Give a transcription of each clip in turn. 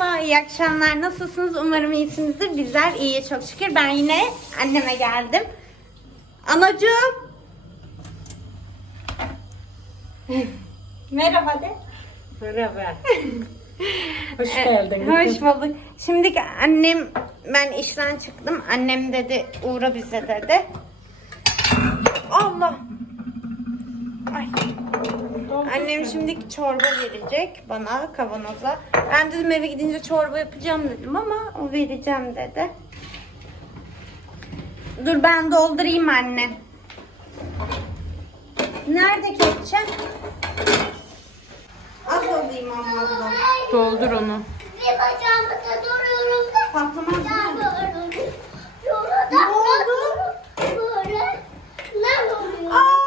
Merhaba, iyi akşamlar. Nasılsınız? Umarım iyisinizdir. Bizler iyiye çok şükür. Ben yine anneme geldim. Anacığım. Merhaba de. Merhaba. Hoş geldin. Hoş bulduk. Şimdi annem, ben işten çıktım. Annem dedi, uğra bize dedi. Allah. Annem şimdi çorba verecek bana kavanoza. Ben dedim eve gidince çorba yapacağım dedim ama o vereceğim dedi. Dur ben doldurayım anne. Nerede kepçe? Az alayım ama abla. Doldur onu. Bir bacağımda duruyorum da Patlamaz ya değil mi? böyle yolda Ne oldu? böyle ne oluyor? Aa!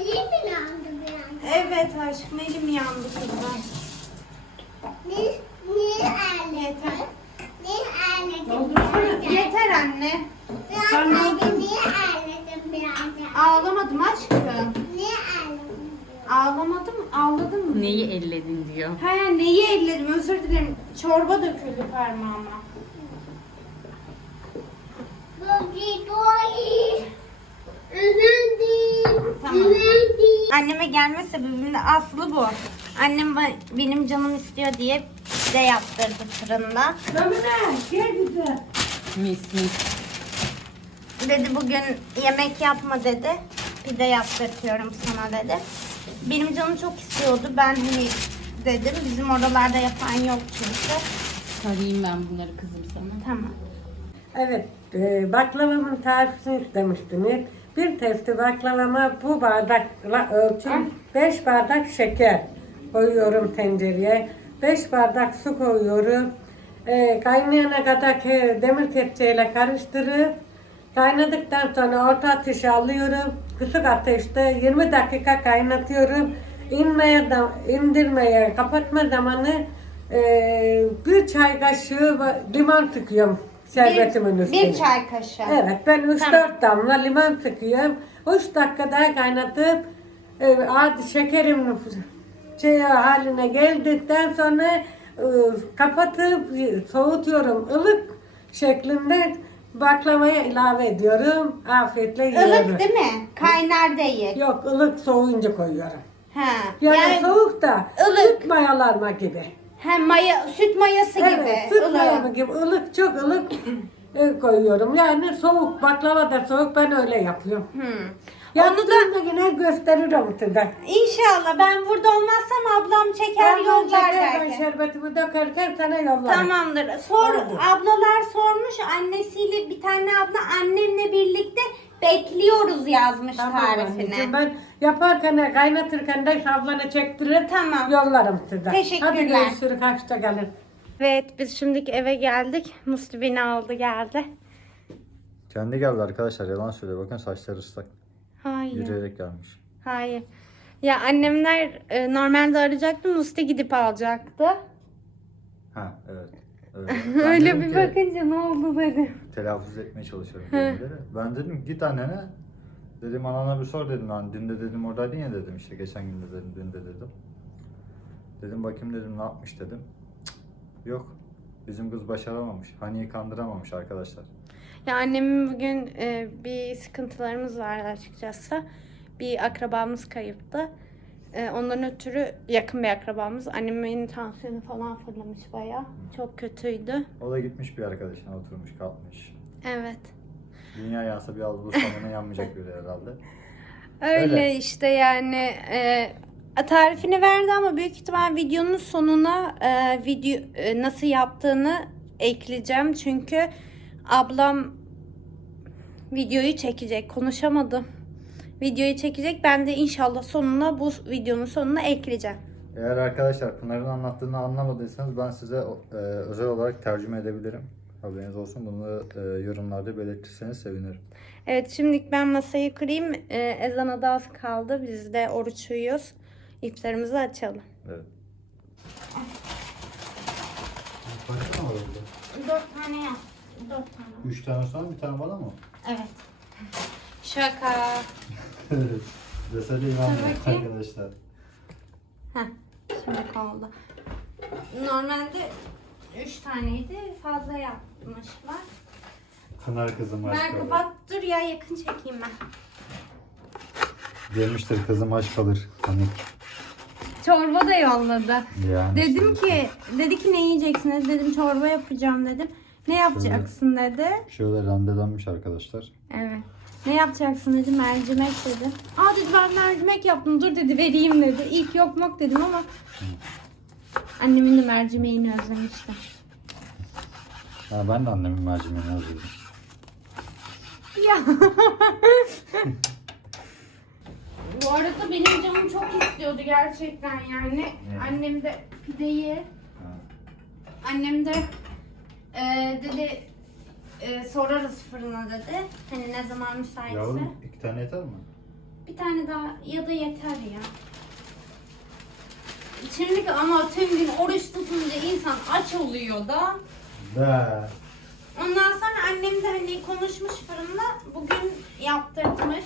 Elim mi yandı bir an? Evet aşkım elim yandı kızım. Ne, ne ağladın? Ne ağladın? Yeter anne. Biraz önce niye ağladın birazcık? Ağlamadım aşkım. Niye ağladın? Ağlamadım, ağladın mı? Neyi elledin diyor. He neyi elledim özür dilerim. Çorba döküldü parmağıma. Tamam. Anneme gelme sebebim de Aslı bu. Annem ba- benim canım istiyor diye de yaptırdı fırında. Ömre gel güzel. Mis mis. Dedi bugün yemek yapma dedi. Pide yaptırtıyorum sana dedi. Benim canım çok istiyordu. Ben hani dedim bizim oralarda yapan yok çünkü. Sarayım ben bunları kızım sana. Tamam. Evet, e, baklavamın tarifini istemiştiniz. Bir testi baklavama bu bardakla ölçüm 5 bardak şeker koyuyorum tencereye. 5 bardak su koyuyorum. E, kaynayana kadar demir kepçeyle karıştırıp kaynadıktan sonra orta ateşe alıyorum. Kısık ateşte 20 dakika kaynatıyorum. İnmeye, indirmeye, kapatma zamanı e, bir çay kaşığı limon sıkıyorum şerbetimin üstüne. bir çay kaşığı. Evet ben 3-4 Tamam. damla limon sıkıyorum. 3 dakika daha kaynatıp e, adi şekerim şey haline geldikten sonra e, kapatıp soğutuyorum. ılık şeklinde baklavaya ilave ediyorum. Afiyetle yiyorum. Ilık değil mi? Kaynar değil. Yok ılık soğuyunca koyuyorum. Ha. Yani, Yani, soğuk da ılık. süt mayalarma gibi. he, maya, süt mayası gibi. Evet, süt ılık. mayamı gibi ılık çok ılık e, koyuyorum. Yani soğuk baklava da soğuk ben öyle yapıyorum. Hmm. Yaptığımda yine gösteririm size. İnşallah ben burada olmazsam ablam çeker Ben yollar şeker, ben belki. şerbetimi dökerken sana yollarım. Tamamdır. Sor, Oldu. ablalar sormuş annesiyle bir tane abla annemle birlikte bekliyoruz yazmış Tamam tarifini. anneciğim, Ben yaparken kaynatırken de sablana çektirir. Tamam. Yollarım size. Teşekkürler. Hadi görüşürüz. Kaçta gelin. Evet biz şimdiki eve geldik. Muslu beni aldı geldi. Kendi geldi arkadaşlar yalan söylüyor. Bakın saçları ıslak. Hayır. Yürüyerek gelmiş. Hayır. Ya annemler e, normalde arayacaktı Musti gidip alacaktı. Ha evet. evet. Ben Öyle dedim bir ki, bakınca ne oldu dedi. Telaffuz etmeye çalışıyorum kelimeleri. Ben dedim git annene. Dedim anana bir sor dedim. Hani dün de dedim oradaydın ya dedim işte geçen gün de dedim dün de dedim. Dedim bakayım dedim ne yapmış dedim. Cık, Yok. Bizim kız başaramamış. Hani'yi kandıramamış arkadaşlar. Ya annemin bugün e, bir sıkıntılarımız vardı açıkçası. Bir akrabamız kayıptı. E, ondan ötürü yakın bir akrabamız. Annemin tansiyonu falan fırlamış bayağı. Çok kötüydü. O da gitmiş bir arkadaşına oturmuş kalkmış. Evet. Dünya yansa bir az sonuna yanmayacak biri herhalde. Öyle, Öyle. işte yani e, tarifini verdi ama büyük ihtimal videonun sonuna e, video e, nasıl yaptığını ekleyeceğim çünkü ablam videoyu çekecek konuşamadım videoyu çekecek ben de inşallah sonuna bu videonun sonuna ekleyeceğim Eğer arkadaşlar Pınar'ın anlattığını anlamadıysanız ben size e, özel olarak tercüme edebilirim. Haberiniz olsun. Bunu e, yorumlarda belirtirseniz sevinirim. evet şimdi ben masayı kurayım e, ezana da az kaldı biz de oruç uyuyoruz İftarımızı açalım Evet. Kaç tane var orada? dört tane yap dört tane Üç tane sonra bir tane bana mı? Evet. Şaka. Desene inanmıyorum bakayım. arkadaşlar. Heh, şimdi oldu. Normalde 3 taneydi. Fazla yapmışlar. Pınar kızım aç Ben kalır. kapat dur ya yakın çekeyim ben. Demiştir kızım aç kalır. Panik. Çorba da yolladı. Yani Dedim ki, dedi ki ne yiyeceksiniz? Dedim çorba yapacağım dedim. Ne yapacaksın dedi. Şöyle randelanmış arkadaşlar. Evet. Ne yapacaksın dedi. Mercimek dedi. Aa dedi ben mercimek yaptım. Dur dedi vereyim dedi. İlk yok mok dedim ama annemin de mercimeğini özlemiştim. Ha, ben de annemin mercimeğini özledim. Ya. Bu arada benim canım çok istiyordu gerçekten yani. Annem de pideyi. Annem de e, dedi e, sorarız fırına dedi. Hani ne zaman müsaitse. Yavrum iki tane yeter mi? Bir tane daha ya da yeter ya. Şimdi ama tüm gün oruç tutunca insan aç oluyor da. Be. Ondan sonra annem de hani konuşmuş fırında bugün yaptırtmış.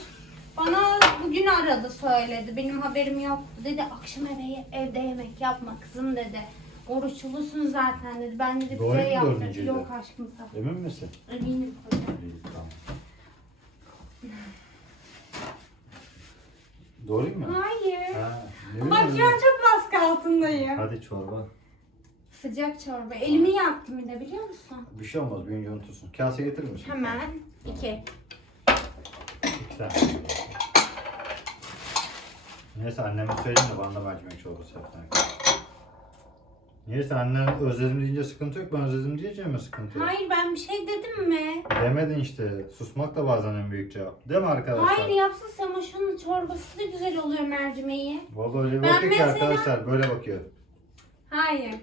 Bana bugün aradı söyledi. Benim haberim yok. Dedi akşam eve, evde yemek yapma kızım dedi. Oruçlusun zaten dedi. Ben dedi Doğru pide mu yaptım. dördüncüydü? Yok aşkım sağ Emin misin? Eminim kocam. İyi tamam. Doğru mu? Hayır. Ha, ne Bak bileyim şu an ben. çok baskı altındayım. Hadi çorba. Sıcak çorba. Elimi yaktım bir de biliyor musun? Bir şey olmaz büyünce unutursun. Kase getirir misin? Hemen. iki. Tane. Neyse anneme söyleyeyim de bana da mercimek çorbası yapsana. Neyse annen özledim deyince sıkıntı yok. Ben özledim diyeceğim mi sıkıntı yok. Hayır ben bir şey dedim mi? Demedin işte. Susmak da bazen en büyük cevap. Değil mi arkadaşlar? Hayır yapsın ama şunun çorbası da güzel oluyor mercimeği. Vallahi öyle Ben bakıyor ki mesela- arkadaşlar böyle bakıyor. Hayır.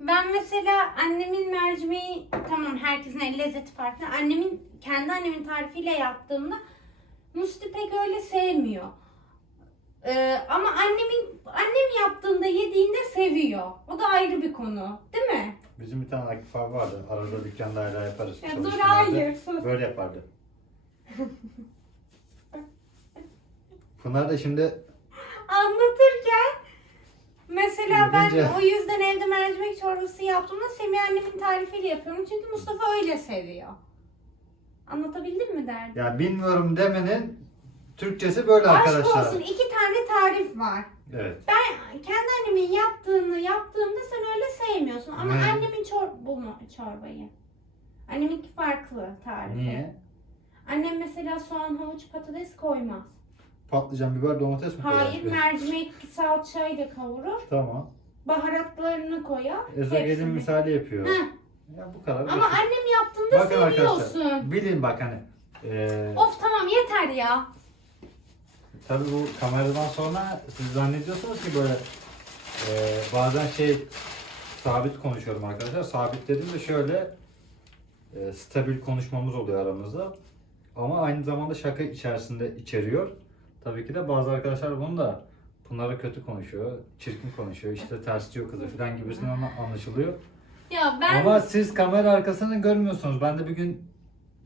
Ben mesela annemin mercimeği tamam herkesin el lezzeti farklı. Annemin kendi annemin tarifiyle yaptığımda Musti pek öyle sevmiyor. Ee, ama annemin annem yaptığında yediğinde seviyor. O da ayrı bir konu. Değil mi? Bizim bir tane Akif abi vardı. Arada dükkanda hala yaparız. Ya dur, hayır, sus. Böyle yapardı. Pınar da şimdi Anlatırken mesela ben o yüzden evde mercimek çorbası yaptığımda Semih annemin tarifiyle yapıyorum. Çünkü Mustafa öyle seviyor. Anlatabildim mi derdim? ya bilmiyorum demenin Türkçesi böyle Aşk arkadaşlar. olsun iki tane tarif var. Evet. Ben kendi annemin yaptığını yaptığımda sen öyle sevmiyorsun. Ama Ne? annemin çor bu mu çorbayı? Anneminki farklı tarifi. Niye? Annem mesela soğan, havuç, patates koymaz. Patlıcan, biber, domates mi Hayır, koyuyorsun? mercimek salçayla kavurur. Tamam. Baharatlarını koyar. Ezogelin hepsini. misali yapıyor. Heh. Ya bu kadar. Ama basit. annem yaptığında Bakın seviyorsun. arkadaşlar. Bilin bak hani. eee Of tamam yeter ya. Tabii bu kameradan sonra siz zannediyorsunuz ki böyle eee, bazen şey sabit konuşuyorum arkadaşlar. Sabit dedim de şöyle eee, stabil konuşmamız oluyor aramızda. Ama aynı zamanda şaka içerisinde içeriyor. Tabii ki de bazı arkadaşlar bunu da Pınar'a kötü konuşuyor, çirkin konuşuyor, işte ters diyor kızı falan gibisinden anla- anlaşılıyor. Ya ben Ama siz kamera arkasını görmüyorsunuz. Ben de bir gün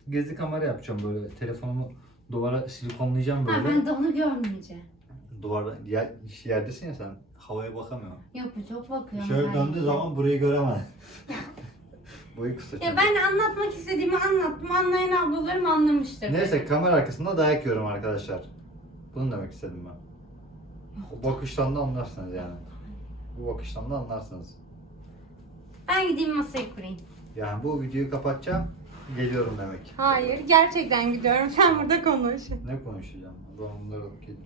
gezi kamera yapacağım böyle. Telefonumu duvara silikonlayacağım ha, böyle. ben de onu görmeyeceğim. Duvarda yer, yerdesin ya sen. Havaya bakamıyorsun. Yok bu çok bakıyorum. Şöyle ben. döndüğü zaman burayı göremez. Boyu kısa. Ya çünkü. ben anlatmak istediğimi anlattım. Anlayan ablalarım anlamıştır. Neyse kamera arkasında dayak yiyorum arkadaşlar. Bunu demek istedim ben. O bakıştan da anlarsınız yani. Bu bakıştan da anlarsınız. Ben gideyim masayı kurayım. Yani bu videoyu kapatacağım. Geliyorum demek. Hayır gerçekten gidiyorum. Sen burada konuş. Ne konuşacağım? Ben bunları geleyim.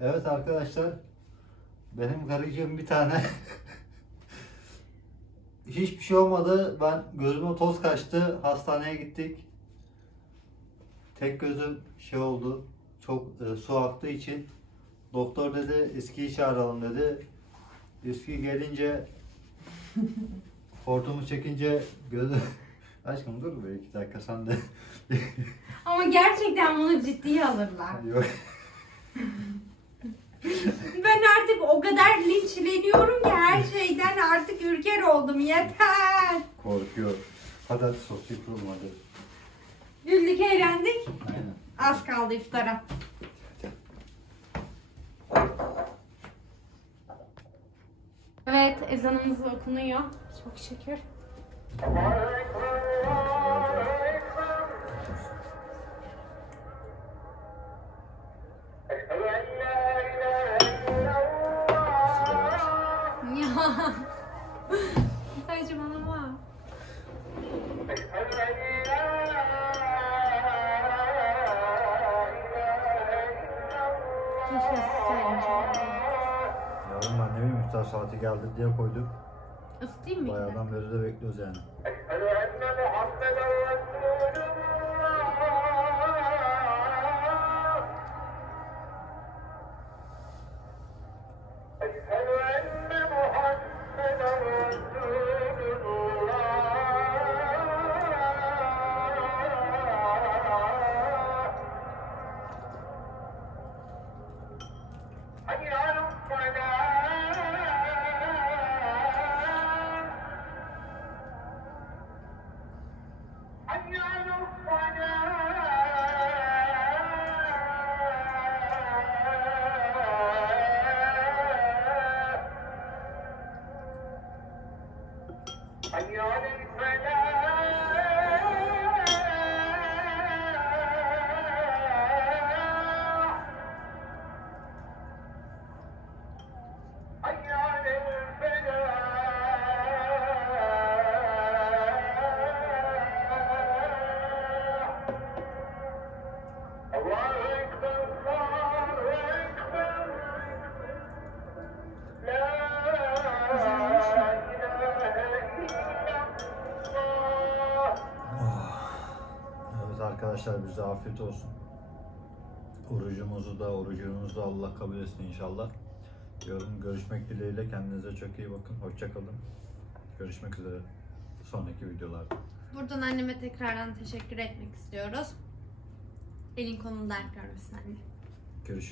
Evet arkadaşlar. Benim karıcığım bir tane hiçbir şey olmadı. Ben gözüme toz kaçtı. Hastaneye gittik. Tek gözüm şey oldu. Çok e, su aktığı için doktor dedi eskiyi çağıralım dedi. Eski gelince hortumu çekince gözü Aşkım dur bir iki dakika sen de. Ama gerçekten bunu ciddiye alırlar. Yok. Ben artık o kadar linçleniyorum ki her şeyden artık ürker oldum. Yeter. Korkuyor. Hadi hadi sosyu kurulum hadi. Güldük eğlendik. Aynen. Az kaldı iftara. Evet ezanımız okunuyor. Çok şükür. Ya. Saçmalama. Keşke ısıtsaydım. Ne bileyim iftar saati geldi diye koyduk. Isıtayım mı? Bayağıdan beri de bekliyoruz yani. Evet arkadaşlar bize afiyet olsun. Orucumuzu da orucunuzu da Allah kabul etsin inşallah. Diyorum görüşmek dileğiyle kendinize çok iyi bakın. Hoşçakalın. Görüşmek üzere sonraki videolarda. Buradan anneme tekrardan teşekkür etmek istiyoruz. Elin kolunu dert görmesin anne. Görüşürüz.